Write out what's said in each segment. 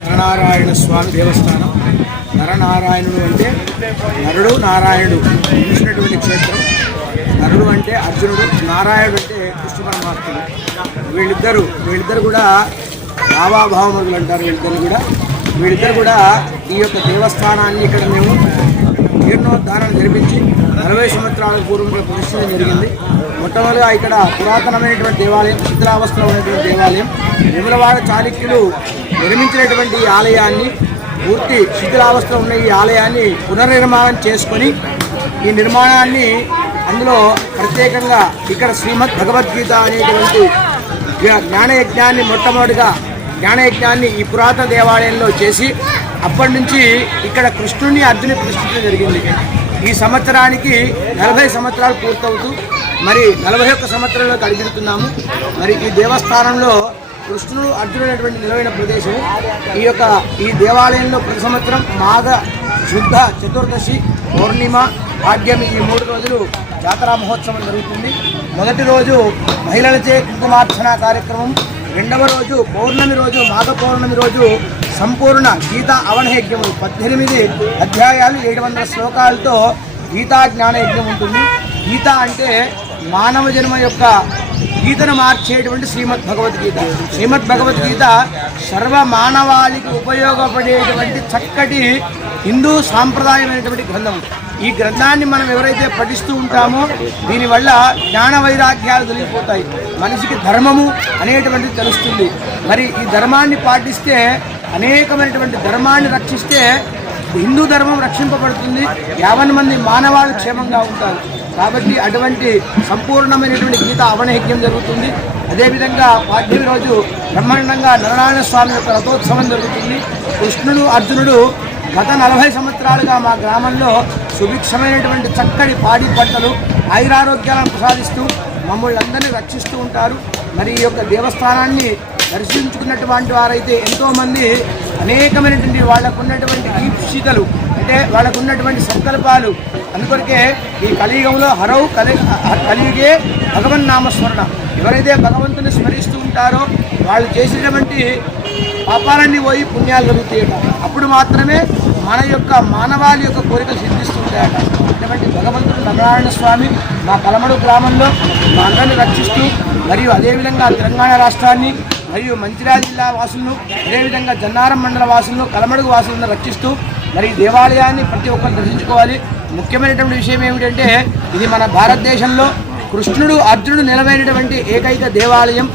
నరనారాయణ స్వామి దేవస్థానం. నరనారాయణుడు అంటే నరుడు నారాయణుడు చూసినటువంటి క్షేత్రం. నరుడు అంటే అర్జునుడు, నారాయణుడు అంటే కృష్ణ పరమాత్ముడు. వీళ్ళిద్దరు కూడా భావాభావములు అంటారు. వీళ్ళిద్దరు కూడా ఈ యొక్క దేవస్థానాన్ని ఇక్కడ మేము జీర్ణోద్ధారణ జరిపించి 40 సంవత్సరాల పూర్వంగా ప్రతిష్ఠ జరిగింది. మొట్టమొదటిగా ఇక్కడ పురాతనమైనటువంటి దేవాలయం, శిథిలావస్థలో ఉన్నటువంటి దేవాలయం, వేములవాడ చాళుక్యులు నిర్మించినటువంటి ఈ ఆలయాన్ని, పూర్తి శిథిలావస్థలో ఉన్న ఈ ఆలయాన్ని పునర్నిర్మాణం చేసుకొని ఈ నిర్మాణాన్ని అందులో ప్రత్యేకంగా ఇక్కడ శ్రీమద్ భగవద్గీత అనేటువంటి జ్ఞానయజ్ఞాన్ని మొట్టమొదటిగా జ్ఞానయజ్ఞాన్ని ఈ పురాతన దేవాలయంలో చేసి అప్పటి నుంచి ఇక్కడ కృష్ణుని అర్జుని ప్రతిష్ఠించడం జరిగింది. ఈ సంవత్సరానికి 40 సంవత్సరాలు పూర్తవుతూ మరి 41 సంవత్సరంలోకి అడుగుతున్నాము. మరి ఈ దేవస్థానంలో కృష్ణుడు అర్జునుడు అనేటువంటి నిలవైన ప్రదేశం. ఈ దేవాలయంలో ప్రతి సంవత్సరం మాఘ శుద్ధ చతుర్దశి, పౌర్ణిమ, భాగ్యం ఈ 3 రోజులు జాతరా మహోత్సవం జరుగుతుంది. మొదటి రోజు మహిళలచే కుంకుమార్చన కార్యక్రమం, రెండవ రోజు పౌర్ణమి రోజు, మాఘ పౌర్ణమి రోజు సంపూర్ణ గీతా అవనయజ్ఞము, 18 అధ్యాయాలు 700 శ్లోకాలతో గీతా జ్ఞానయజ్ఞం ఉంటుంది. గీత అంటే మానవ జన్మ యొక్క గీతను మార్చేటువంటి శ్రీమద్ భగవద్గీత. శ్రీమద్ భగవద్గీత సర్వ మానవాళికి ఉపయోగపడేటువంటి చక్కటి హిందూ సాంప్రదాయమైనటువంటి గ్రంథం. ఈ గ్రంథాన్ని మనం ఎవరైతే పఠిస్తూ ఉంటామో దీనివల్ల జ్ఞాన వైరాగ్యాలు తొలగిపోతాయి, మనిషికి ధర్మము అనేటువంటిది తెలుస్తుంది. మరి ఈ ధర్మాన్ని పాటిస్తే, అనేకమైనటువంటి ధర్మాన్ని రక్షిస్తే హిందూ ధర్మం రక్షింపబడుతుంది, 50 మంది మానవాళి క్షేమంగా ఉంటారు. కాబట్టి అటువంటి సంపూర్ణమైనటువంటి గీత అవనయజ్ఞం జరుగుతుంది. అదేవిధంగా 18వ రోజు బ్రహ్మాండంగా నరనారాయణ స్వామి యొక్క రథోత్సవం జరుగుతుంది. కృష్ణుడు అర్జునుడు గత 40 సంవత్సరాలుగా మా గ్రామంలో సుభిక్షమైనటువంటి చక్కటి పాడి పంటలు, ఆయురారోగ్యాలను ప్రసాదిస్తూ మమ్మల్ని అందరినీ రక్షిస్తూ ఉంటారు. మరి ఈ యొక్క దేవస్థానాన్ని దర్శించుకున్నటువంటి వారైతే ఎంతోమంది అనేకమైనటువంటి వాళ్ళకున్నటువంటి ఈప్సితలు, అంటే వాళ్ళకున్నటువంటి సంకల్పాలు, అందుకొరకే ఈ కలియుగంలో కలియుగే భగవన్ నామస్మరణ. ఎవరైతే భగవంతుని స్మరిస్తూ ఉంటారో వాళ్ళు చేసినటువంటి పాపాలన్నీ పోయి పుణ్యాలు కలుగుతాయట. అప్పుడు మాత్రమే మన యొక్క మానవాళి యొక్క కోరికలు సిద్ధిస్తుంటాయట. అటువంటి భగవంతుడు నరనారాయణ స్వామి మా కలమడు గ్రామంలో మా అందరిని రక్షిస్తూ, మరియు అదేవిధంగా తెలంగాణ రాష్ట్రాన్ని మరియు మంచిర్యాల జిల్లా వాసులను, అదేవిధంగా జన్నారం మండల వాసులను, కలమడుగు వాసులను రక్షిస్తూ మరి దేవాలయాన్ని ప్రతి ఒక్కరు దర్శించుకోవాలి. ముఖ్యమైనటువంటి విషయం ఏమిటంటే ఇది మన భారతదేశంలో కృష్ణుడు అర్జునుడు నిలవైనటువంటి ఏకైక దేవాలయం,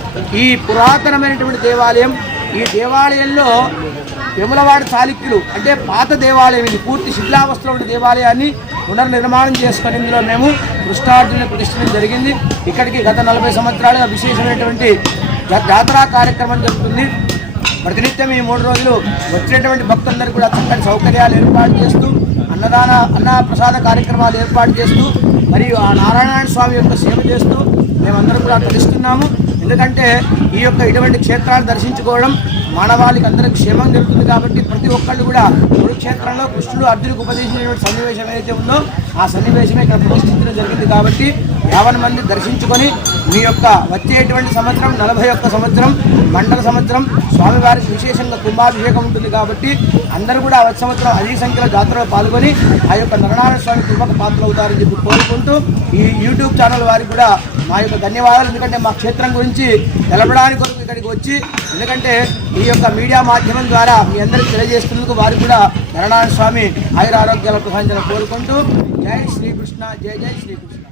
ఈ పురాతనమైనటువంటి దేవాలయం. ఈ దేవాలయంలో వేములవాడ చాళుక్యులు అంటే పాత దేవాలయం, ఇది పూర్తి శిథిలావస్థలో ఉన్న దేవాలయాన్ని పునర్నిర్మాణం చేసుకుని ఇందులో మేము కృష్ణార్జునుని ప్రతిష్ఠించడం జరిగింది. ఇక్కడికి గత 40 సంవత్సరాలుగా విశేషమైనటువంటి జాతరా కార్యక్రమం జరుగుతుంది. ప్రతినిత్యం ఈ 3 రోజులు వచ్చినటువంటి భక్తులందరూ కూడా చక్కటి సౌకర్యాలు ఏర్పాటు చేస్తూ, అన్న ప్రసాద కార్యక్రమాలు ఏర్పాటు చేస్తూ, మరియు ఆ నారాయణ స్వామి యొక్క సేవ చేస్తూ మేమందరం కూడా తరిస్తున్నాము. ఎందుకంటే ఈ యొక్క ఇటువంటి క్షేత్రాలు దర్శించుకోవడం మానవాళికి అందరికీ క్షేమం జరుగుతుంది. కాబట్టి ప్రతి ఒక్కళ్ళు కూడా కురుక్షేత్రంలో కృష్ణుడు అర్జునుడికి ఉపదేశించినటువంటి సన్నివేశం ఏదైతే ఉందో ఆ సన్నివేశమే ఇక్కడ ప్రతిష్ఠించడం జరిగింది. కాబట్టి 50 మంది దర్శించుకొని మీ యొక్క వచ్చేటువంటి సంవత్సరం 41 సంవత్సరం మండల సంవత్సరం స్వామివారికి విశేషంగా కుంభాభిషేకం ఉంటుంది. కాబట్టి అందరూ కూడా వచ్చే సంవత్సరం అధిక సంఖ్యలో జాతరలో పాల్గొని ఆ యొక్క నరనారాయణ స్వామి కృపకు పాత్రలు అవుతారని చెప్పి కోరుకుంటూ ఈ యూట్యూబ్ ఛానల్ వారికి కూడా మా యొక్క ధన్యవాదాలు. ఎందుకంటే మా క్షేత్రం గురించి తెలపడానికి కొరకు ఇక్కడికి వచ్చి, ఎందుకంటే ఈ యొక్క మీడియా మాధ్యమం ద్వారా మీ అందరికీ తెలియజేస్తున్నందుకు వారికి కూడా నరనారాయణ స్వామి ఆయురారోగ్యాలు ప్రసాదించాలని కోరుకుంటూ జై శ్రీకృష్ణ, జై జై శ్రీకృష్ణ.